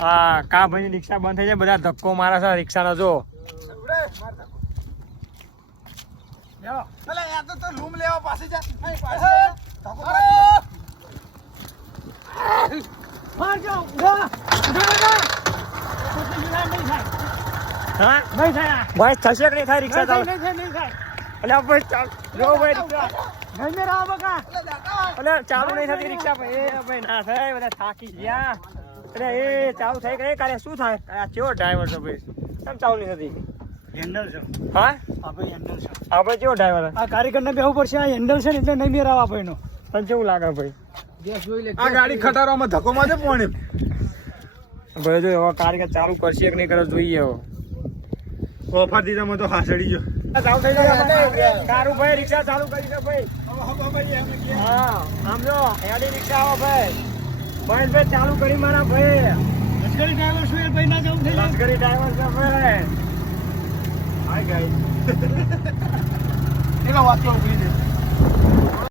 હા કા ભાઈ રિક્ષા બંધ થઈ જાય બધા ધક્કો મારે છે રિક્ષાનો જો રૂમ લેવા પાસે જા ભાઈ થશે કે નહીં થાય રિક્ષા ચાલુ અલ્યા ભાઈ ચાલ જો ભાઈ રિક્ષા અલ્યા ચાલુ નહીં થતી રિક્ષા ભાઈ ના થાય બધા થાકી ગયા અરે એ ચાલુ થાય કે નહીં કાલે શું થાય આ કેવો ડ્રાઈવર છે ભાઈ કેમ ચાલુ નહીં થતી હેન્ડલ છે હા આપણે હેન્ડલ છે આપણે કેવો ડ્રાઈવર આ કારીગરને બેહવું પડશે આ હેન્ડલ છે ને એટલે નહીં મેરાવ આપણને તને કેવું લાગે ભાઈ આ ગાડી ખટારામાં ધક્કો મારે પોણે ભાઈ જો હવે કારીગર ચાલુ કરશે કે નહીં કરે જોઈએ હવે ઓફર દીધામાં તો હાસડી ગયો ચાલુ થઈ જાય કારું ભાઈ રિક્ષા ચાલુ કરી દે ભાઈ હા આમ જો હેડી રિક્ષા આવો ભાઈ ભાઈ ચાલુ કરી મારા ભાઈ લશ્કરી ડ્રાઈવર શું ભાઈ ના જવું થઈ લશ્કરી ડ્રાઈવર છે ભાઈ હાય ગાઈસ એનો વાક્ય ઉભી